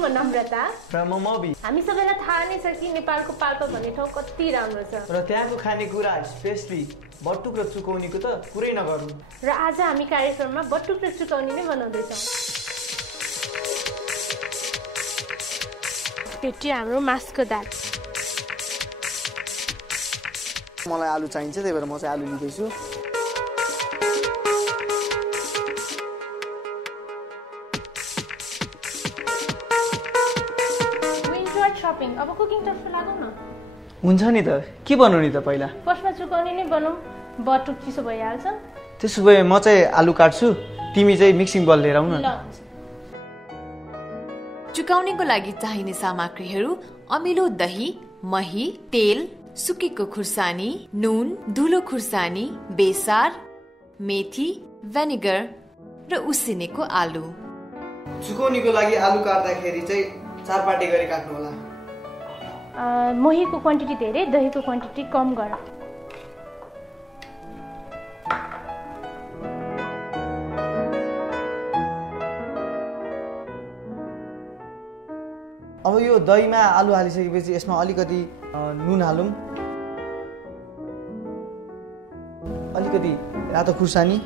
म नम्रता र म मबी। हामी सबैलाई थाहा नै छ कि नेपालको पाल्पा भन्ने ठाउँ कति राम्रो छ र त्यहाँको खानेकुरा स्पेशली बटुक र चुकौनीको त कुरै नगरौँ। र आज हामी कार्यक्रममा बटुक र चुकौनी नै बनाउँदैछौँ। पेटी हाम्रो मासको दाल। मलाई आलु चाहिन्छ, त्यही भएर म चाहिँ आलु लिँदैछु। शपिङ अब कुकिङतर्फ लागौँ न। हुन्छ नि त, के बनाउने त पहिला? फर्स्टमा चुकौनी नै बनाऊ, बटुक चिसो भइहाल्छ। त्यसो भए म चाहिँ आलु काट्छु, तिमी चाहिँ मिक्सिङ बल लिएर आऊ न। चुकाउनेको लागि चाहिने सामग्रीहरू अमिलो दही, मही, तेल, सुकेको खुर्सानी, नुन, धुलो खुर्सानी, बेसार, मेथी, भेनिगर र उसिनेको आलु। चुकौनीको लागि आलु काट्दाखेरि चाहिँ 4 पाटे गरी काट्नु होला। महीको क्वान्टिटी धेरै, दहीको क्वान्टिटी कम गर। अब यो दहीमा आलु हालिसकेपछि यसमा अलिकति नुन हालौँ, अलिकति रातो खुर्सानी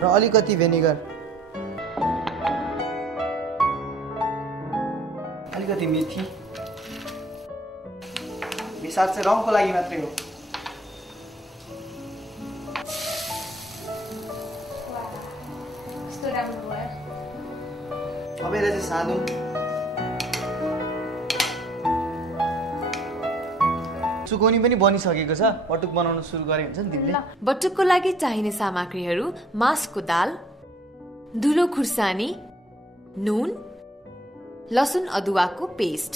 र अलिकति भेनिगर, अलिकति मेथी। बेसार चाहिँ रङको लागि मात्रै हो। अब यसलाई चाहिँ सानौँ। चुकौनी पनि बनिसकेको छ, बटुक बनाउन सुरु गरे हुन्छ नि तिमीले। बटुकको लागि चाहिने सामग्रीहरू मासको दाल, धुलो खुर्सानी, नुन, लसुन अदुवाको पेस्ट।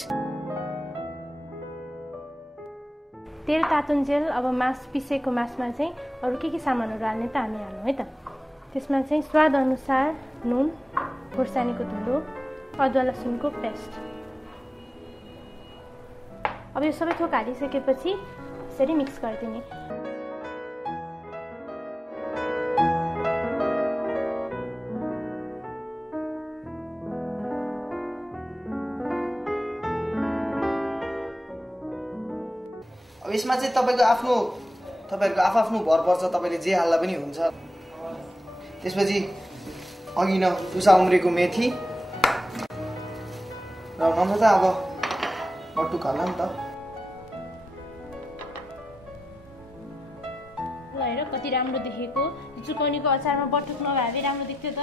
तेल तातुन्जेल अब मास पिसेको मासमा चाहिँ अरू के सामानहरू हाल्ने त हामी हाल्छौँ है त। त्यसमा चाहिँ स्वाद अनुसार नुन, खुर्सानीको धुलो, अदुवा लसुनको पेस्ट। अब यो सबै थोक हालिसकेपछि यसरी मिक्स गरिदिने। अब यसमा चाहिँ तपाईँहरूको आफ्नो भर पर्छ, तपाईँले जे हाल्दा पनि हुन्छ। त्यसपछि अघि न टुसा उम्रेको मेथी र नम्रता अब बटुक हाल्ला नि त। ल हेर कति राम्रो देखेको, चुकौनीको अचारमा बटुक नभए राम्रो देख्थ्यो त।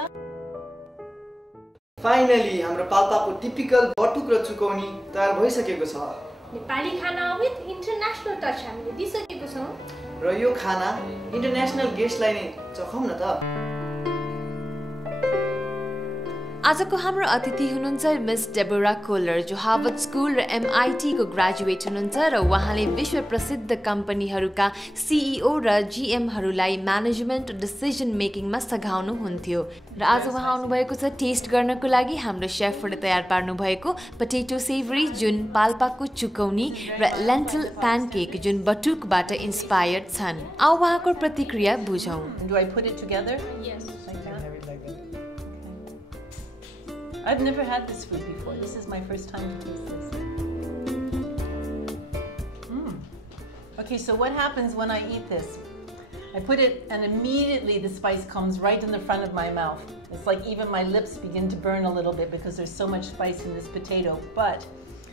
फाइनली हाम्रो पाल्पाको टिपिकल बटुक र चुकौनी तयार भइसकेको छ। नेपाली खाना विथ इन्टरनेसनल टच हामीले दिइसकेको छौँ र यो खाना इन्टरनेसनल गेस्टलाई नै चखाउँ न त। आजको हाम्रो अतिथि हुनुहुन्छ मिस डेबोरा कोलर, जो हार्वर्ड स्कुल र MIT को ग्रेजुएट हुनुहुन्छ र उहाँले विश्व प्रसिद्ध कम्पनीहरूका CEO र GMहरूलाई म्यानेजमेन्ट डिसिजन मेकिङमा सघाउनुहुन्थ्यो। र आज उहाँ आउनुभएको छ टेस्ट गर्नको लागि। हाम्रो सेफले तयार पार्नु भएको पटेटो सेभरी जुन पाल्पाको चुकौनी र लेन्टिल प्यानकेक जुन बटुकबाट इन्स्पायर्ड छन्। आउ उहाँको प्रतिक्रिया बुझौँ। Do I put it together? Yes. I've never had this food before. This is my first time to taste this. Okay, so what happens when I eat this? I put it and immediately the spice comes right in the front of my mouth. It's like even my lips begin to burn a little bit because there's so much spice in this potato. But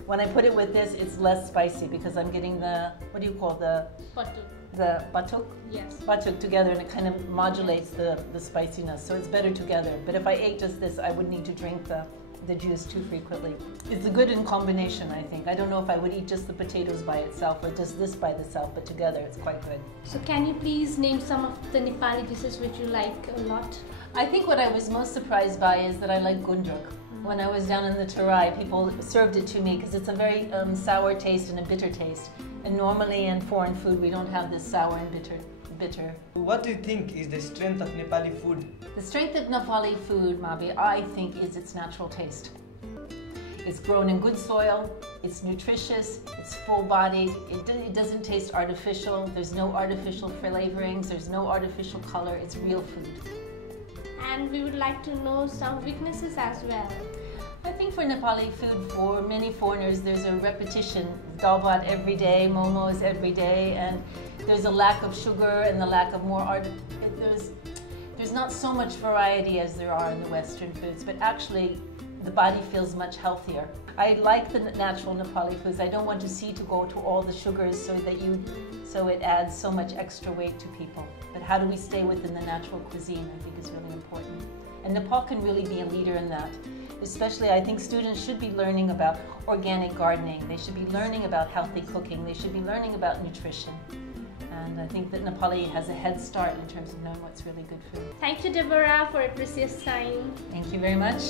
when I put it with this, it's less spicy because I'm getting the, what do you call the batuk? Yes. Batuk together, and it kind of modulates the spiciness, so it's better together. But if I ate just this, I would need to drink the juice too frequently. It's good in combination, I think. I don't know if I would eat just the potatoes by itself or just this by itself, but together it's quite good. So can you please name some of the Nepali dishes which you like a lot? I think what I was most surprised by is that I like gundruk. When I was down in the Terai, people served it to me because it's a very sour taste and a bitter taste. And normally in foreign food, we don't have this sour and bitter. What do you think is the strength of Nepali food? The strength of Nepali food, Mabi, I think is its natural taste. It's grown in good soil, it's nutritious, it's full-bodied, it doesn't taste artificial, there's no artificial flavorings, there's no artificial color, it's real food. And we would like to know some weaknesses as well. I think for Nepali food, for many foreigners, there's a repetition. Dal bhat every day, momos every day, and there's a lack of sugar and the lack of more art. There's not so much variety as there are in the Western foods, but actually the body feels much healthier. I like the natural Nepali foods. I don't want to see to go to all the sugars so it adds so much extra weight to people. But how do we stay within the natural cuisine, I think is really important. And Nepal can really be a leader in that. Especially, I think students should be learning about organic gardening. They should be learning about healthy cooking. They should be learning about nutrition. And I think that Nepali has a head start in terms of knowing what's really good food. Thank you, Deborah, for a precious time. Thank you very much.